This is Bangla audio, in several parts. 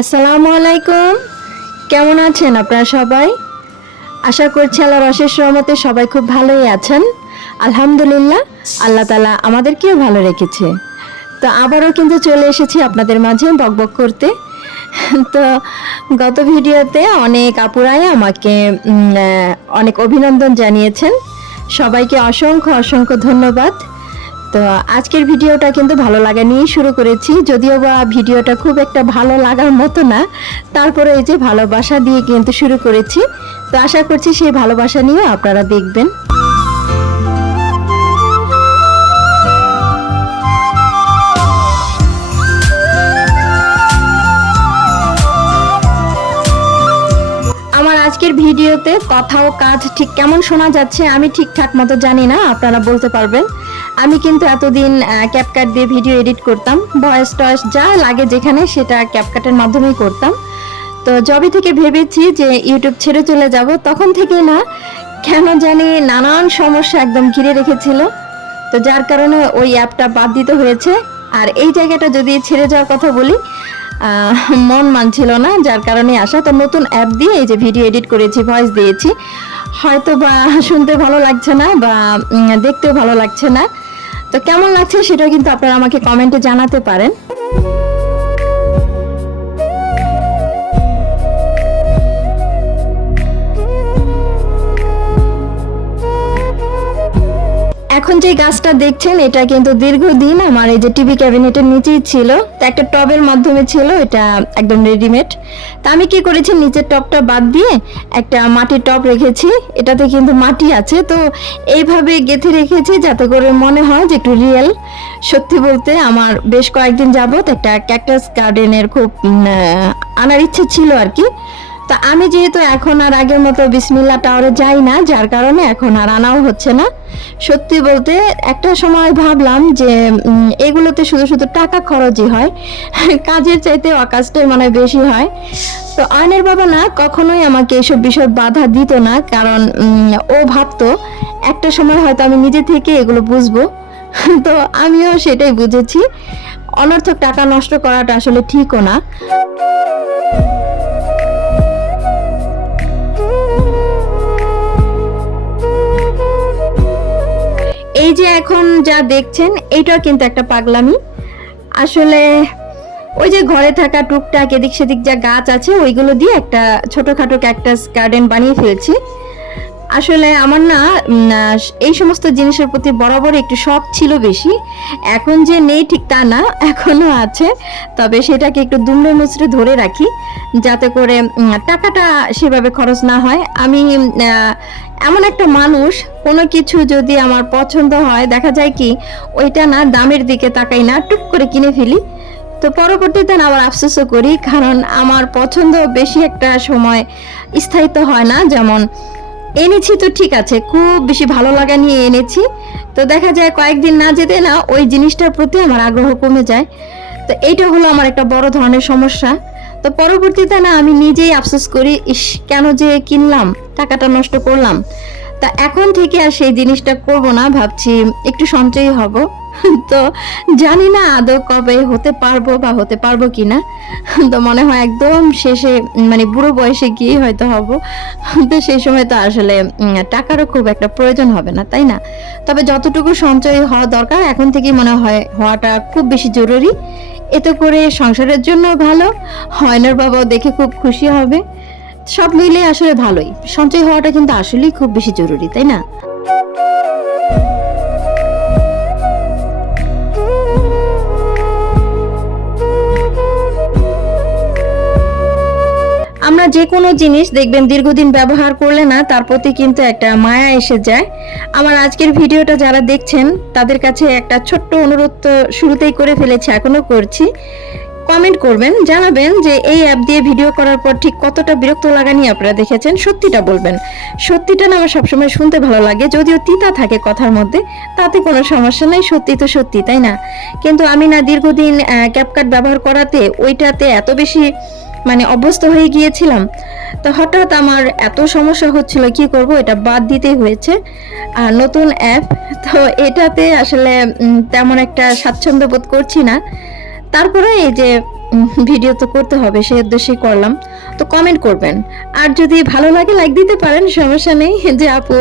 আসসালামু আলাইকুম। কেমন আছেন আপনারা সবাই? আশা করছি আল্লাহর অশেষ রহমতে সবাই খুব ভালোই আছেন। আলহামদুলিল্লাহ, আল্লাহ তাআলা আমাদেরকেও ভালো রেখেছে। তো আবারও কিন্তু চলে এসেছি আপনাদের মাঝে বকবক করতে। তো গত ভিডিওতে অনেক আপুরাই আমাকে অনেক অভিনন্দন জানিয়েছেন। সবাইকে অসংখ্য অসংখ্য ধন্যবাদ। তো আজকের ভিডিওটা কিন্তু ভালো লাগা নিয়েই শুরু করেছি, যদিও বা ভিডিওটা খুব একটা ভালো লাগার মতো না, তারপরে এই যে ভালোবাসা দিয়ে কিন্তু শুরু করেছি। তো আশা করছি সেই ভালোবাসা নিয়েও আপনারা দেখবেন। আমার আজকের ভিডিওতে কথা ও কাজ ঠিক কেমন শোনা যাচ্ছে আমি ঠিকঠাক মতো জানি না, আপনারা বলতে পারবেন। আমি কিন্তু এতদিন ক্যাপকাট দিয়ে ভিডিও এডিট করতাম, ভয়েস টয়েস যা লাগে যেখানে সেটা ক্যাপকাটের মাধ্যমেই করতাম। তো যবে থেকে ভেবেছি যে ইউটিউব ছেড়ে চলে যাব, তখন থেকে না কেন জানি নানান সমস্যা একদম ঘিরে রেখেছিল। তো যার কারণে ওই অ্যাপটা বাদ দিতে হয়েছে। আর এই জায়গাটা যদি ছেড়ে যাওয়ার কথা বলি, মন মানছিল না, যার কারণে আসা। তো নতুন অ্যাপ দিয়ে এই যে ভিডিও এডিট করেছি, ভয়েস দিয়েছি, হয়তো বা শুনতে ভালো লাগছে না বা দেখতেও ভালো লাগছে না। তো কেমন লাগছে সেটা কিন্তু আপনারা আমাকে কমেন্টে জানাতে পারেন। এখন যে গাছটা দেখছেন এটা কিন্তু দীর্ঘদিন আমার এই যে টিভি ক্যাবিনেটের নিচেই ছিল। তো একটা টবের মাধ্যমে ছিল, এটা একদম রেডিমেড। তা আমি কি করেছি, নিচের টবটা বাদ দিয়ে একটা মাটির টব রেখেছি। এটাতে কিন্তু মাটি আছে, তো এইভাবে গেঁথে রেখেছি যাতে করে মনে হয় যে একটু রিয়েল। সত্যি বলতে আমার বেশ কয়েকদিন যাবত একটা ক্যাকটাস গার্ডেনের খুব আনার ইচ্ছে ছিল আর কি। তা আমি যেহেতু এখন আর আগের মতো বিসমিল্লাহ টাওয়ারে যাই না, যার কারণে এখন আর আনাও হচ্ছে না। সত্যি বলতে একটা সময় ভাবলাম যে এগুলোতে শুধু শুধু টাকা খরচই হয়, কাজের চাইতে অকাজটাই মনে হয় বেশি হয়। তো আয়নের বাবা না কখনোই আমাকে এসব বিষয় বাধা দিত না, কারণ ও ভাবতো একটা সময় হয়তো আমি নিজে থেকে এগুলো বুঝবো। তো আমিও সেটাই বুঝেছি, অনর্থক টাকা নষ্ট করাটা আসলে ঠিকও না। এই যে এখন যা দেখছেন এইটা কিন্তু একটা পাগলামি। আসলে ওই যে ঘরে থাকা টুকটাক এদিক সেদিক যা গাছ আছে ওইগুলো দিয়ে একটা ছোটখাটো ক্যাকটাস গার্ডেন বানিয়ে ফেলছি। আসলে আমার না এই সমস্ত জিনিসের প্রতি বরাবর একটু শখ ছিল বেশি। এখন যে নেই ঠিক তা না, এখনো আছে, তবে সেটাকে একটু দুমড়ে মুচড়ে ধরে রাখি যাতে করে টাকাটা সেভাবে খরচ না হয়। আমি এমন একটা মানুষ, কোনো কিছু যদি আমার পছন্দ হয় দেখা যায় কি ওইটা না দামের দিকে তাকাই না, টুক করে কিনে ফেলি। তো পরবর্তীতে না আবার আফসোসও করি, কারণ আমার পছন্দ বেশি একটা সময় স্থায়িত্ব হয় না। যেমন এনেছি তো ঠিক আছে, খুব বেশি ভালো লাগা নিয়ে এনেছি, তো দেখা যায় কয়েকদিন না যেতে না ওই জিনিসটার প্রতি আমার আগ্রহ কমে যায়। তো এইটা হলো আমার একটা বড় ধরনের সমস্যা। তো পরবর্তীতে না আমি নিজেই আফসোস করি, ইস কেন যে কিনলাম, টাকাটা নষ্ট করলাম। তা এখন থেকে আর সেই জিনিসটা করব না, ভাবছি একটু সঞ্চয়ী হব। তো জানি না আদৌ কবে হতে পারবো বা হতে পারবো কিনা। তো মনে হয় একদম শেষে মানে বুড়ো বয়সে গিয়ে হয়তো হব। তো সেই সময় তো আসলে টাকারও খুব একটা প্রয়োজন হবে না, তাই না? তবে যতটুকু সঞ্চয় হওয়া দরকার এখন থেকেই মনে হয় হওয়াটা খুব বেশি জরুরি। এতে করে সংসারের জন্য ভালো, হয়নার বাবাও দেখে খুব খুশি হবে। সব মিলে আসলে ভালোই, সঞ্চয় হওয়াটা কিন্তু আসলেই খুব বেশি জরুরি, তাই না? আমরা যে কোনো জিনিস দেখবেন দীর্ঘদিন ব্যবহার করলে না তার প্রতি কিন্তু একটা মায়া এসে যায়। আমার আজকের ভিডিওটা যারা দেখছেন তাদের কাছে একটা ছোট্ট অনুরোধ তো শুরুতেই করে ফেলেছি, এখনো করছি। কমেন্ট করবেন, জানাবেন যে এই অ্যাপ দিয়ে ভিডিও করার পর ঠিক কতটা বিরক্ত লাগা নিয়ে আপনারা দেখেছেন। সত্যিটা বলবেন, সত্যিটা না আমার সবসময় শুনতে ভালো লাগে, যদিও তিতা থাকে কথার মধ্যে, তাতে কোনো সমস্যা নাই, সত্যি তো সত্যি, তাই না? কিন্তু আমি না দীর্ঘদিন ক্যাপকাট ব্যবহার করাতে ওইটাতে এত বেশি মানে অভ্যস্ত হয়ে গিয়েছিলাম। তো হঠাৎ আমার এত সমস্যা হচ্ছিল, কি করব, এটা বাদ দিতেই হয়েছে। আর নতুন অ্যাপ, তো এটাতে আসলে তেমন একটা স্বাচ্ছন্দ্য বোধ করছি না। তারপরে এই যে ভিডিও তো করতে হবে, সেই উদ্দেশ্যেই করলাম। তো কমেন্ট করবেন, আর যদি ভালো লাগে লাইক দিতে পারেন, সমস্যা নেই। যে আপু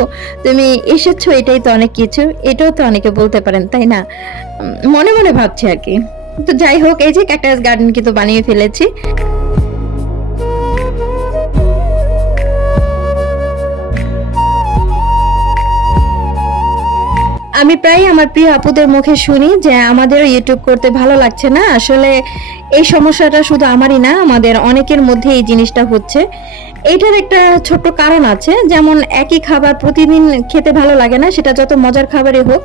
তুমি এসেছো এটাই তো অনেক কিছু, এটাও তো অনেকে বলতে পারেন, তাই না? মনে মনে ভাবছি আর কি। তো যাই হোক, এই যে ক্যাকটাস গার্ডেন কিন্তু বানিয়ে ফেলেছি। আমি প্রায় আমার প্রিয় আপুদের মুখে শুনি যে আমাদের ইউটিউব করতে ভালো লাগছে না। আসলে এই সমস্যাটা শুধু আমারই না, আমাদের অনেকের মধ্যে এই জিনিসটা হচ্ছে। এইটার একটা ছোট্ট কারণ আছে, যেমন একই খাবার প্রতিদিন খেতে ভালো লাগে না, সেটা যত মজার খাবারই হোক।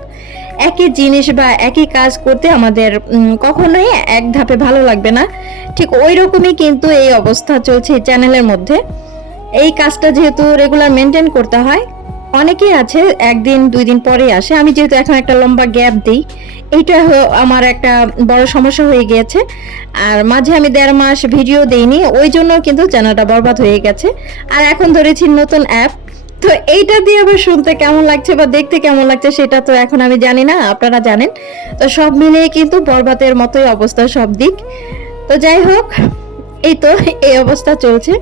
একই জিনিস বা একই কাজ করতে আমাদের কখনোই এক ধাপে ভালো লাগবে না। ঠিক ওই রকমই কিন্তু এই অবস্থা চলছে এই চ্যানেলের মধ্যে। এই কাজটা যেহেতু রেগুলার মেনটেন করতে হয়, অনেকেই আছে একদিন 2 দিন পরে আসে। আমি যেহেতু এখন একটা লম্বা গ্যাপ দিই, এইটা আমার একটা বড় সমস্যা হয়ে গিয়েছে। আর মাঝে আমি 1.5 মাস ভিডিও দেইনি, ওই জন্য কিন্তু চ্যানেলটা বরবাদ হয়ে গেছে। আর এখন ধরেছি নতুন অ্যাপ, তো এইটা দিয়ে আবার শুনতে কেমন লাগছে বা দেখতে কেমন লাগছে সেটা তো এখন আমি জানি না, আপনারা জানেন। তো সব মিলিয়ে কিন্তু বরবাদের মতোই অবস্থা সব দিক। তো যাই হোক, এই তো এই অবস্থা চলছে।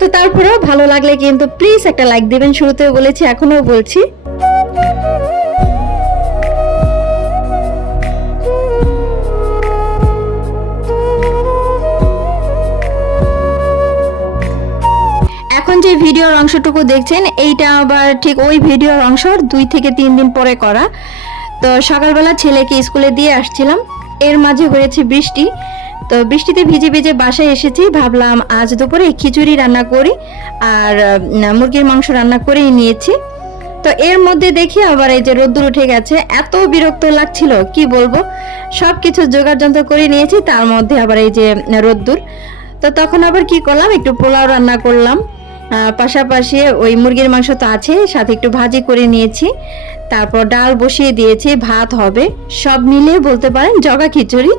তো তারপরেও ভালো লাগলে কিন্তু প্লিজ একটা লাইক দিবেন, শুরুতেও বলেছি এখনো বলছি। এখন যে ভিডিওর অংশটুকু দেখছেন, এইটা আবার ঠিক ওই ভিডিওর অংশ 2 থেকে 3 দিন পরে করা। তো সকালবেলা ছেলেকে স্কুলে দিয়ে আসছিলাম, এর মাঝে হয়েছে বৃষ্টি। তো বৃষ্টিতে ভিজে ভিজে বাসায় এসেছি, ভাবলাম আজ দুপুরে খিচুড়ি রান্না করি আর মুরগির মাংস রান্না করেই নিয়েছি। তো এর মধ্যে দেখি আবার এই যে রোদ্দুর উঠে গেছে, এত বিরক্ত লাগছিল কি বলবো। সবকিছু জোগাড় যন্ত্র করে নিয়েছি, তার মধ্যে আবার এই যে রোদ্দুর। তো তখন আবার কি করলাম, একটু পোলাও রান্না করলাম, পাশাপাশি ওই মুরগির মাংস তো আছে, সাথে একটু ভাজি করে নিয়েছি। তারপর ডাল বসিয়ে দিয়েছি, ভাত হবে। সব মিলিয়ে বলতে পারেন জগা খিচুড়ি।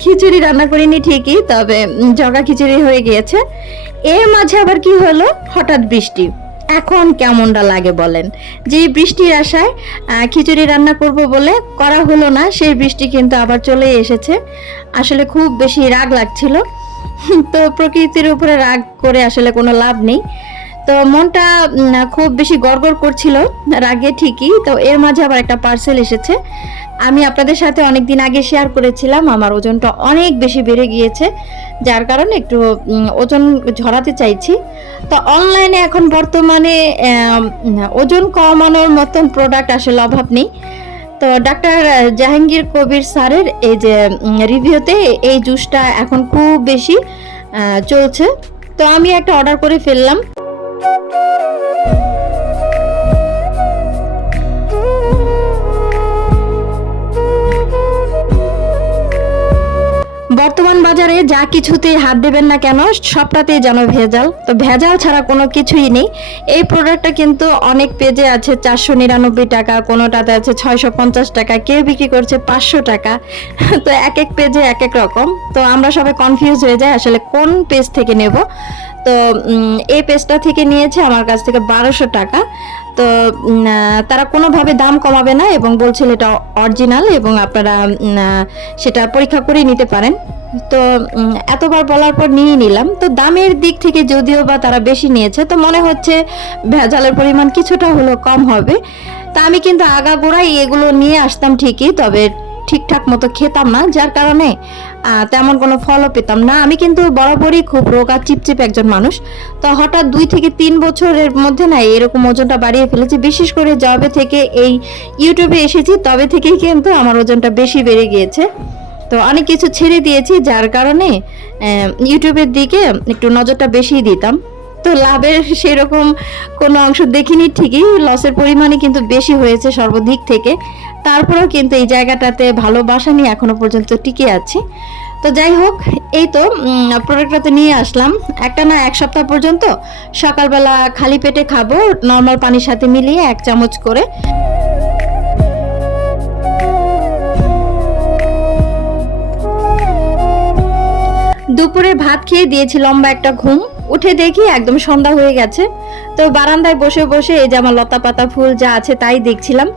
খিচুড়ি রান্না করিনি ঠিকই, তবে জগা খিচুড়ি হয়ে গিয়েছে। এর মাঝে আবার কি হলো, হঠাৎ বৃষ্টি। এখন কেমনটা লাগে বলেন, যে বৃষ্টির আশায় খিচুড়ি রান্না করব বলে করা হলো না, সেই বৃষ্টি কিন্তু আবার চলে এসেছে। আসলে খুব বেশি রাগ লাগছিল। তো প্রকৃতির উপরে রাগ করে আসলে কোনো লাভ নেই। তো মনটা খুব বেশি গড়গড় করছিল রাগে ঠিকই। তো এর মাঝে আবার একটা পার্সেল এসেছে। আমি আপনাদের সাথে অনেকদিন আগে শেয়ার করেছিলাম আমার ওজনটা অনেক বেশি বেড়ে গিয়েছে, যার কারণে একটু ওজন ঝরাতে চাইছি। তো অনলাইনে এখন বর্তমানে ওজন কমানোর মতন প্রোডাক্ট আসলে অভাব নেই। তো ডাক্তার জাহাঙ্গীর কবির স্যারের এই যে রিভিউতে এই জুসটা এখন খুব বেশি চলছে। তো আমি একটা অর্ডার করে ফেললাম। বর্তমান বাজারে যা কিছুতে হাত দেবেন না কেন, সবটাতেই যেন ভেজাল। তো ভেজাল ছাড়া কোনো কিছুই নেই। এই প্রোডাক্টটা কিন্তু অনেক পেজে আছে 499 টাকা, কোনোটাতে আছে 650 টাকা, কেউ বিক্রি করছে 500 টাকা। তো এক এক পেজে এক এক রকম। তো আমরা সবাই কনফিউজ হয়ে যাই আসলে কোন পেজ থেকে নেব। তো এই পেজটা থেকে নিয়েছে আমার কাছ থেকে 1200 টাকা। তো তারা কোনোভাবে দাম কমাবে না এবং বলছিল এটা অরিজিনাল এবং আপনারা সেটা পরীক্ষা করে নিতে পারেন। তো এতবার বলার পর নিয়ে নিলাম। তো দামের দিক থেকে যদিও বা তারা বেশি নিয়েছে, তো মনে হচ্ছে ভেজালের পরিমাণ কিছুটা হলেও কম হবে। তা আমি কিন্তু আগাগোড়াই এগুলো নিয়ে আসতাম ঠিকই, তবে ঠিকঠাক মতো খেতাম না, যার কারণে তেমন কোনো ফলও পেতাম না। আমি কিন্তু বরাবরই খুব রোগা চিপচিপ একজন মানুষ। তো হঠাৎ 2 থেকে 3 বছরের মধ্যে না এরকম ওজনটা বাড়িয়ে ফেলেছি। বিশেষ করে যবে থেকে এই ইউটিউবে এসেছি তবে থেকেই কিন্তু আমার ওজনটা বেশি বেড়ে গিয়েছে। তো অনেক কিছু ছেড়ে দিয়েছি, যার কারণে ইউটিউবের দিকে একটু নজরটা বেশি দিতাম। তো লাভের সেরকম কোনো অংশ দেখিনি ঠিকই, লসের পরিমাণই কিন্তু বেশি হয়েছে সর্বদিক থেকে। তারপরেও কিন্তু এই জায়গাটাতে ভালোবাসা নিয়ে এখনো পর্যন্ত টিকে আছি। তো যাই হোক, এই তো প্রোডাক্টটাতে নিয়ে আসলাম। একটা না 1 সপ্তাহ পর্যন্ত সকালবেলা খালি পেটে খাবো, নর্মাল পানির সাথে মিলিয়ে 1 চামচ করে। দুপুরে ভাত খেয়ে দিয়েছি লম্বা একটা ঘুম, উঠে দেখি একদম সন্ধ্যা হয়ে গেছে। তো বারান্দায় বসে বসে এই যে আমার লতা পাতা ফুল যা আছে তাই দেখছিলাম।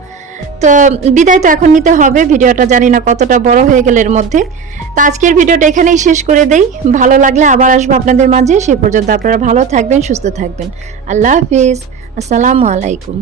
তো বিদায় তো এখন নিতে হবে, ভিডিওটা জানি না কতটা বড় হয়ে গেল এর মধ্যে। তো আজকের ভিডিওটা এখানেই শেষ করে দেই, ভালো লাগলে আবার আসবো আপনাদের মাঝে। সেই পর্যন্ত আপনারা ভালো থাকবেন, সুস্থ থাকবেন। আল্লাহ হাফিজ, আসসালামু আলাইকুম।